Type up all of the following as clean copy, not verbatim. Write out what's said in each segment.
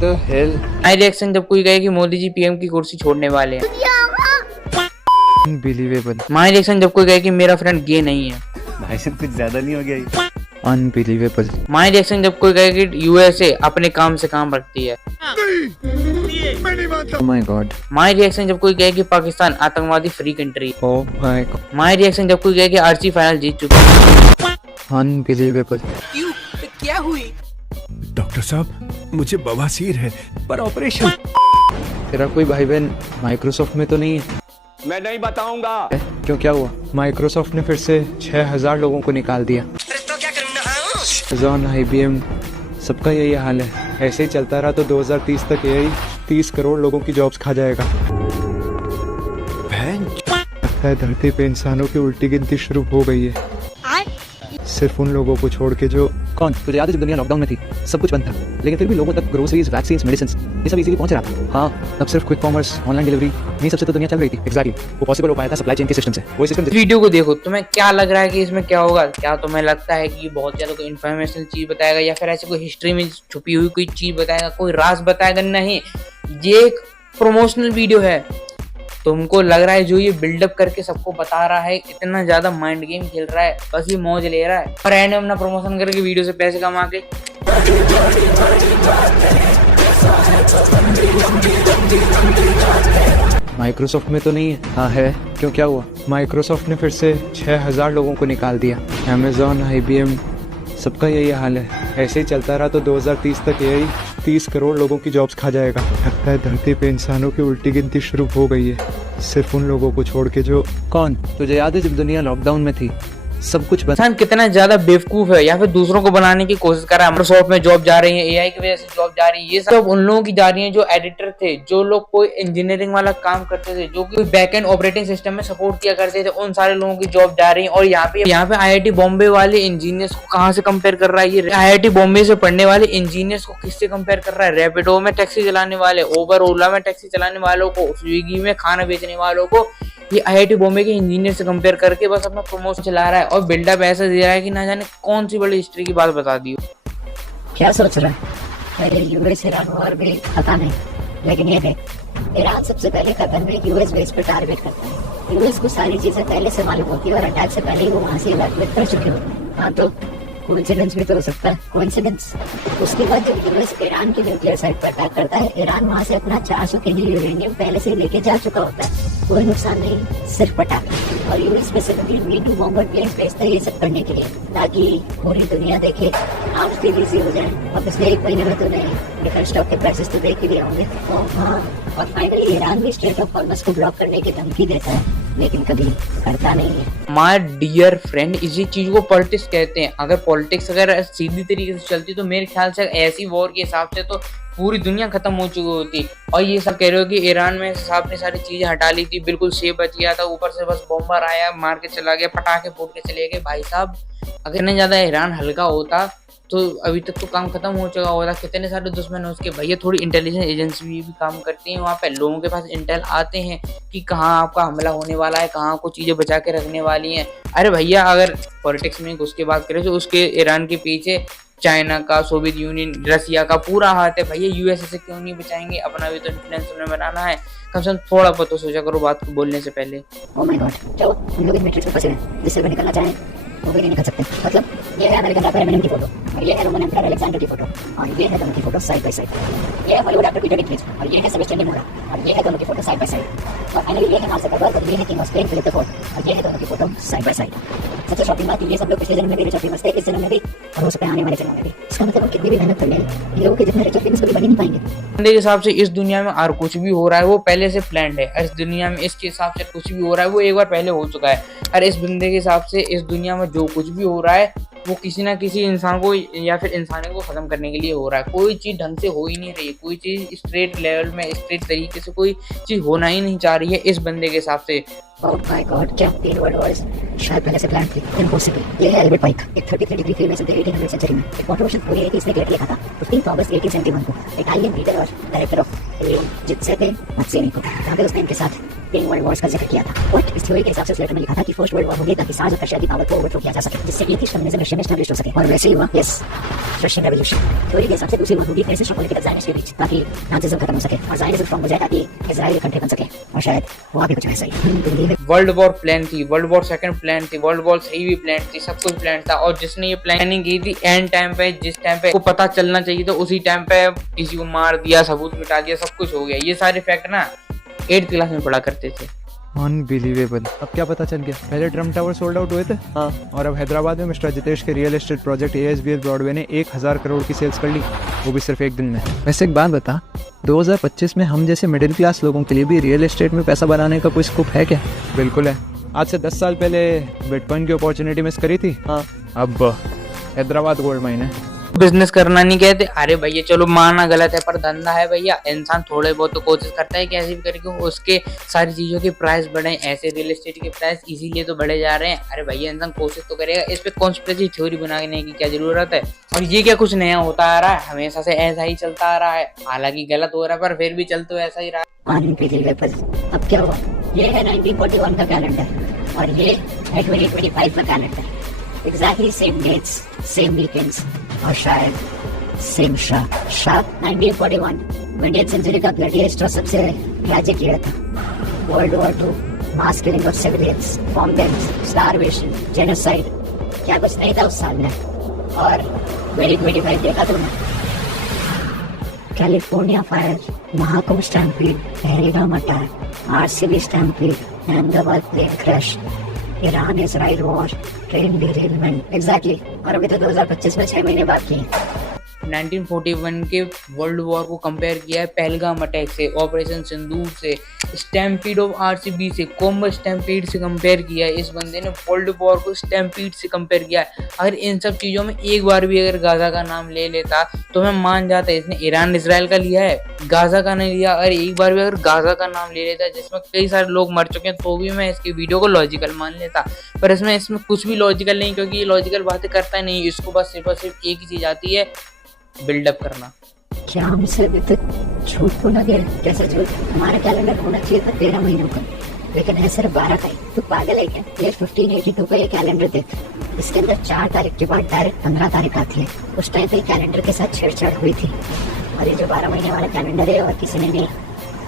The hell. My reaction जब कोई कहे कि मोदी जी पीएम की कुर्सी छोड़ने वाले हैं। अनबिलीवेबल। माय रिएक्शन जब कोई कहे कि मेरा फ्रेंड गे नहीं है। भाई साहब कुछ ज्यादा नहीं हो गया ये? अनबिलीवेबल। माय रिएक्शन जब कोई कहे कि यूएसए अपने काम से काम रखती है। Oh my God. My reaction जब कोई कहे कि पाकिस्तान आतंकवादी free country. Oh my God. My reaction जब कोई कहे कि आरसी फाइनल जीत चुकी है। अनबिलीवेबल। क्या हुई? डॉक्टर साहब मुझे बवासीर है पर ऑपरेशन। तेरा कोई भाई बहन माइक्रोसॉफ्ट में तो नहीं है? मैं नहीं बताऊंगा। क्यों, क्या हुआ? माइक्रोसॉफ्ट ने फिर से 6000 लोगों को निकाल दिया। तो क्या करना है? Amazon, IBM, सबका यही हाल है। ऐसे ही चलता रहा तो 2030 तक यही 30 करोड़ लोगों की जॉब्स खा जाएगा। लगता है धरती पे इंसानों की उल्टी गिनती शुरू हो गई है, सिर्फ उन लोगों को छोड़ के जो। कौन? तुझे याद है जब दुनिया लॉकडाउन में थी, सब कुछ बंद था, लेकिन फिर भी लोगों तक ग्रोसरीज, वैक्सीन, मेडिसिन ये सब इजीली पहुंच रहा था। हाँ, तब सिर्फ क्विक कॉमर्स, ऑनलाइन डिलीवरी, इन्हीं सबसे तो दुनिया चल रही थी। एग्जैक्टली, वो पॉसिबल हो पाया था सप्लाई चेन के सिस्टम से। वही सिस्टम वीडियो को देखो, तुम्हें क्या लग रहा है कि इसमें क्या होगा? क्या तुम्हें लगता है कि बहुत ज्यादा कोई इन्फॉर्मेशनल चीज बताएगा या फिर ऐसी कोई हिस्ट्री में छुपी हुई कोई चीज बताएगा, कोई राज बताएगा? नहीं, ये एक प्रमोशनल वीडियो है। तुमको लग रहा है जो ये बिल्डअप करके सबको बता रहा है, इतना ज्यादा माइंड गेम खेल रहा है, बस ये मौज ले रहा है और एंड में अपना प्रमोशन करके वीडियो से पैसे कमा के। माइक्रोसॉफ्ट में तो नहीं है? हाँ है। क्यों, क्या हुआ? माइक्रोसॉफ्ट ने फिर से 6000 लोगों को निकाल दिया। Amazon, IBM, सबका यही हाल है। ऐसे ही चलता रहा तो 2030 तक यही 30 करोड़ लोगों की जॉब्स खा जाएगा। लगता है धरती पे इंसानों की उल्टी गिनती शुरू हो गई है, सिर्फ उन लोगों को छोड़ के जो। कौन? तुझे याद है जब दुनिया लॉकडाउन में थी, सब कुछ बंद। इंसान कितना ज्यादा बेवकूफ है या फिर दूसरों को बनाने की कोशिश कर रहा है। माइक्रोसॉफ्ट में जॉब जा रही है, एआई की वजह से जॉब जा रही है, ये सब उन लोगों की जा रही है जो एडिटर थे, जो लोग कोई इंजीनियरिंग वाला काम करते थे, जो कोई बैकएंड ऑपरेटिंग सिस्टम में सपोर्ट किया करते थे, उन सारे लोगों की जॉब जा रही है। और यहाँ पे आईआईटी बॉम्बे वाले इंजीनियर्स को कहाँ से कंपेयर कर रहा है? ये आईआईटी बॉम्बे से पढ़ने वाले इंजीनियर्स को किससे कंपेयर कर रहा है? रैपिडो में टैक्सी चलाने वाले, उबर ओला में टैक्सी चलाने वालों को, स्विगी में खाना बेचने वालों को ये आईआईटी बॉम्बे के इंजीनियर से कंपेयर करके बस अपना प्रमोशन चला रहा है और बिल्डअप ऐसा दे रहा है कि ना जाने कौन सी बड़ी हिस्ट्री की बात बता दी। क्या सोच रहा है? यूएस ईरान वॉर भी पता नहीं, लेकिन ये देख, ईरान सबसे पहले कदम में यूएस बेस पर टारगेट करता है। यूएस को सारी चीजें पहले से मालूम होती है और अटैक से पहले ही वो वहां से इवैक्यूएट कर चुके होते हैं। हाँ, तो कोइंसिडेंस भी तो हो सकता है। कोइंसिडेंस। उसके बाद जब यूएस ईरान के न्यूक्लियर साइट पर अटैक करता है, ईरान वहां से अपना 400 केजी यूरेनियम पहले से लेके जा चुका होता है। कोई नुकसान नहीं, सिर्फ अटैक। और US specifically V2 bomber plane भेजता है ये सब करने के लिए, ताकि पूरी दुनिया देखे, आर्म्स भी इजी हो जाए। और पिछले 1 महीने में तूने डिफेंस स्टॉक के प्राइसेस तो देख ही लिया होंगे। और फाइनली ईरान भी स्ट्रेट ऑफ हॉर्मस को ब्लॉक करने की धमकी देता है, लेकिन कभी करता नहीं है। माय डियर फ्रेंड, इसी चीज को पॉलिटिक्स कहते हैं। अगर पॉलिटिक्स अगर सीधी तरीके से चलती तो मेरे ख्याल से ऐसी वॉर के हिसाब से तो पूरी दुनिया खत्म हो चुकी होती। और ये सब कह रहे हो कि ईरान में साहब ने सारी चीजें हटा ली थी, बिल्कुल सेफ बच गया था, ऊपर से बस बॉम्बर आया, मार के चला गया, पटाखे फूट के चले गए। भाई साहब, अगर इतना ज्यादा ईरान हल्का होता तो अभी तक तो काम खत्म हो चुका होता। कितने सारे दुश्मन है उसके। भैया थोड़ी इंटेलिजेंस एजेंसी भी काम करती हैं वहाँ पे, लोगों के पास इंटेल आते हैं कि कहाँ आपका हमला होने वाला है, कहाँ को चीजें बचा के रखने वाली हैं। अरे भैया, अगर पॉलिटिक्स में घुस के बात करें तो उसके ईरान के पीछे चाइना का, सोवियत यूनियन, रसिया का पूरा हाथ है। भैया यूएसए से क्यों नहीं बचाएंगे? अपना भी तो इन्फ्लुएंस उन्हें बनाना है। कम से कम थोड़ा बहुत तो सोचा करो बात को बोलने से पहले। ओह माय गॉड, चलो हम लोग इस मैट्रिक्स में फंसे हैं, जिससे वो निकलना चाहें वो भी नहीं निकल सकते। मतलब ये है अमेरिकन रैपर एमिनेम की फोटो, और ये है रोमन एम्परर अलेक्जेंडर की फोटो, और ये है दोनों की फोटो साइड बाय साइड। ये है हॉलीवुड एक्टर पीटर डिक्रिच, और ये है सेबेस्टियन डिमोरा, और ये है दोनों की फोटो साइड बाय साइड। और फाइनली ये है मार्क जकरबर्ग, और ये है king of Spain Philip the fourth, और ये है दोनों की फोटो साइड बाय साइड। सबसे शॉकिंग बात ये सब लोग पिछले जन्म में भी रिच और फेमस थे, इस जन्म में भी, और हो सकता है आने वाले जन्म में भी। इसका मतलब हम कितनी भी मेहनत कर लें, ये लोग के जितने रिच और फेमस कभी बन ही नहीं पाएंगे। बंदे के हिसाब से इस दुनिया में और कुछ भी हो रहा है वो पहले से प्लान्ड है। और इस दुनिया में इसके हिसाब से कुछ भी हो रहा है वो एक बार पहले हो चुका है। और इस बंदे के हिसाब से इस दुनिया में जो कुछ भी हो रहा है वो किसी ना किसी इंसान को या फिर इंसानियत को खत्म करने के लिए हो रहा है। कोई चीज ढंग से हो ही नहीं रही है, कोई चीज स्ट्रेट लेवल में, स्ट्रेट तरीके से कोई चीज होना ही नहीं चाह रही है इस बंदे के हिसाब से। ओह माय गॉड, क्या 3 वर्ड वॉइस शायद पहले से प्लान थी। इम्पॉसिबल। ये है एल्बर्ट पाइक, एक 33 डिग्री फ्रीडम से 1800 सेंचुरी में एक कंट्रोवर्शियल थ्योरी है कि इसने क्रिएट किया था 15 अगस्त 1871 को इटालियन रीडर और डायरेक्टर ऑफ जित्सेपे मत्सेनी को, जहाँ पे उसने इनके साथ तीन वर्ल्ड वॉर्स का जिक्र किया था और इस थ्योरी के हिसाब से उस लेटर में लिखा था कि फर्स्ट वर्ल्ड वॉर होगी ताकि साज और रशिया की पावर को ओवरथ्रो किया जा सके, जिससे एथिस्ट कम्युनिज्म रशिया में एस्टैब्लिश हो सके। और वैसे ही हुआ। यस, रशियन रेवोल्यूशन थ्योरी के हिसाब से दूसरी वॉर होगी फेसिस्ट और पॉलिटिकल जायनिस्ट के बीच, ताकि नाजिज्म खत्म हो सके और जायनिज्म स्ट्रांग हो जाए, ताकि इजराइल एक कंट्री बन सके। और शायद हुआ भी कुछ ऐसा ही। वर्ल्ड वॉर प्लान थी, वर्ल्ड वॉर सेकंड प्लान थी, वर्ल्ड वॉर 3 भी प्लान थी, सब कुछ प्लान था। और जिसने ये प्लानिंग की थी एंड टाइम पे, जिस टाइम पे को पता चलना चाहिए था उसी टाइम पे किसी को मार दिया, सबूत मिटा दिया, सब कुछ हो गया। ये सारे फैक्ट ना 8th क्लास में पढ़ा करते थे। अनबिलीवेबल। अब क्या पता चल गया? पहले ट्रम्प टावर सोल्ड आउट हुए थे, हाँ, और अब हैदराबाद में मिस्टर जितेश के real estate project ASBS Broadway ने 1000 करोड़ की सेल्स कर ली, वो भी सिर्फ एक दिन में। वैसे एक बात बता, 2025 में हम जैसे मिडिल क्लास लोगों के लिए भी रियल एस्टेट में पैसा बनाने का कोई स्कोप है क्या? बिल्कुल है। आज से 10 साल पहले बिटकॉइन की अपॉर्चुनिटी मिस करी थी, हाँ, अब हैदराबाद गोल्ड माइन है। बिजनेस करना नहीं कहते, अरे भैया चलो माना गलत है पर धंधा है भैया, इंसान थोड़े बहुत तो कोशिश करता है कैसे भी करके उसके सारी चीजों के प्राइस बढ़े। ऐसे रियल एस्टेट के प्राइस इसीलिए तो बढ़े जा रहे हैं। अरे भैया इंसान कोशिश तो करेगा, इस पे कॉन्स्पिरेसी थ्योरी बनाने की क्या जरूरत है? और ये क्या कुछ नया होता आ रहा है? हमेशा से ऐसा ही चलता आ रहा है, हालांकि गलत हो रहा है पर फिर भी चलते हुए ऐसा ही रहा। अब क्या हुआ? ये है 1941 का कैलेंडर और ये है 2025 का calendar. Exactly same dates, same weekends और शायद सेम शाह 1941 20th सेंचुरी का ब्लडीएस्ट और सबसे ट्रैजिक ईयर था। World war 2, mass killing of civilians, bombings, starvation, genocide, क्या कुछ नहीं था उस साल में। और 2025 देखा तुमने? California fire, Mahakumbh stampede, Pahalgam attack, RCB stampede, Ahmedabad plane crash, Iran Israel war, train derailment. Exactly. और अभी तो 2025 में 6 महीने बाकी हैं। 1941 के वर्ल्ड वॉर को कंपेयर किया है पहलगाम अटैक से, ऑपरेशन सिंदूर से, स्टैम्पीड ऑफ RCB से, कोम्बो स्टैम्पीड से कंपेयर किया है। इस बंदे ने वर्ल्ड वॉर को स्टैम्पीड से कंपेयर किया है। अगर इन सब चीज़ों में एक बार भी अगर गाजा का नाम ले लेता तो मैं मान जाता। इसने ईरान इसराइल का लिया है, गाजा का नहीं लिया। अगर एक बार भी अगर गाजा का नाम ले लेता जिसमें कई सारे लोग मर चुके हैं तो भी मैं इसकी वीडियो को लॉजिकल मान लेता, पर इसमें कुछ भी लॉजिकल नहीं, क्योंकि ये लॉजिकल बातें करता नहीं। इसको बस सिर्फ और सिर्फ एक ही चीज़ आती है, बिल्डअप करना। क्या हमसे अभी तक झूठ बोला गया? कैसे झूठ? हमारा कैलेंडर होना चाहिए था 13 महीनों का, लेकिन है सिर्फ 12 का ही। तू पागल है क्या? ये 1582 का ये कैलेंडर देख, इसके अंदर 4 तारीख के बाद डायरेक्ट 15 तारीख आती है। उस टाइम पे कैलेंडर के साथ छेड़छाड़ हुई थी। और ये जो 12 महीने वाला कैलेंडर है और किसी ने नहीं,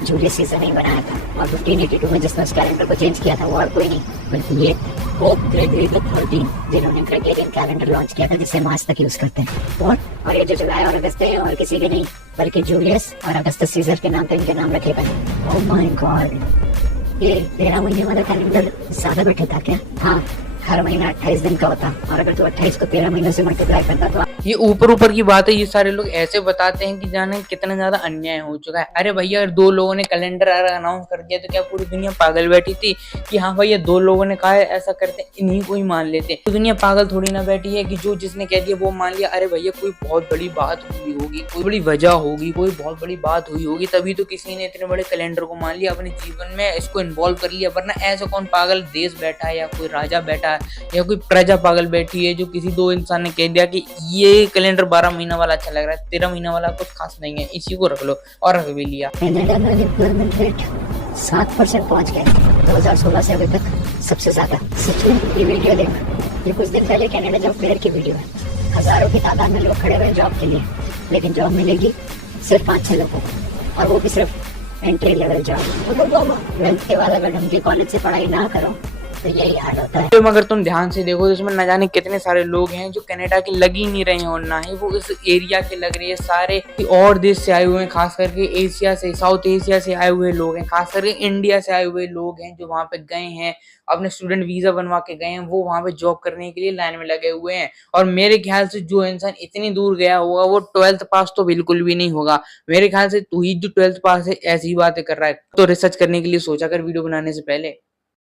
जूलियस सीजर नहीं बनाया था। और 1582 में जिसने उस कैलेंडर को चेंज किया था वो और कोई नहीं बल्कि ये पोप ग्रेगरी द 13, जिन्होंने ग्रेगोरियन कैलेंडर लॉन्च किया था जिसे मार्च तक यूज करते हैं। और ये जो जुलाई और अगस्त है और किसी के नहीं बल्कि जूलियस और अगस्टस सीजर के नाम पे इनके नाम रखे गए। ओह माय गॉड, ये 13 महीने वाला कैलेंडर ज्यादा बैठे था क्या? हाँ, हर महीना 28 दिन का होता और अगर तू 28 को 13 महीनों से मल्टीप्लाई करता तो ये ऊपर की बात है। ये सारे लोग ऐसे बताते हैं कि जाने कितना ज्यादा अन्याय हो चुका है। अरे भैया अगर 2 लोगों ने कैलेंडर अनाउंस कर दिया तो क्या पूरी दुनिया पागल बैठी थी कि हाँ भैया 2 लोगों ने कहा है ऐसा करते, इन्हीं को ही मान लेते? तो दुनिया पागल थोड़ी ना बैठी है कि जो जिसने कह दिया वो मान लिया। अरे भैया कोई बहुत बड़ी बात हुई होगी, कोई बड़ी वजह होगी, कोई बहुत बड़ी बात हुई होगी, तभी तो किसी ने इतने बड़े कैलेंडर को मान लिया, अपने जीवन में इसको इन्वॉल्व कर लिया। वरना ऐसा कौन पागल देश बैठा है या कोई राजा बैठा है या कोई प्रजा पागल बैठी है जो किसी 2 इंसान ने कह दिया कि ये कैलेंडर 12 महीना वाला अच्छा लग रहा है, 13 महीना वाला कुछ खास नहीं है, इसी को रख लो, और रख भी लिया। कनाडा में एम्प्लॉयमेंट रेट 7% पहुंच गया 2016 से अभी तक, सबसे ज्यादा। सच में ये वीडियो देख, ये कुछ दिन पहले कनाडा जॉब फेयर की वीडियो है। हजारों की तादाद में लोग खड़े हुए जॉब के लिए, लेकिन जॉब मिलेगी सिर्फ 5-6 लोगों को, और वो भी सिर्फ एंट्री लेवल जॉब। 12th के बाद अगर ढंग के कॉलेज से पढ़ाई ना करो तो यही हाल होता है। तो अगर तुम ध्यान से देखो तो इसमें न जाने कितने सारे लोग हैं जो कनाडा के लग ही नहीं रहे हैं, और ना ही वो इस एरिया के लग रहे हैं। सारे और देश से आए हुए हैं, खास करके एशिया से, साउथ एशिया से आए हुए लोग हैं, खास करके इंडिया से आए हुए लोग हैं जो वहाँ पे गए हैं, अपने स्टूडेंट वीजा बनवा के गए हैं, वो वहाँ पे जॉब करने के लिए लाइन में लगे हुए हैं। और मेरे ख्याल से जो इंसान इतनी दूर गया होगा वो 12th पास तो बिल्कुल भी नहीं होगा। मेरे ख्याल से तू ही जो 12th पास है ऐसी बातें कर रहा है, तो रिसर्च करने के लिए सोचा कर वीडियो बनाने से पहले।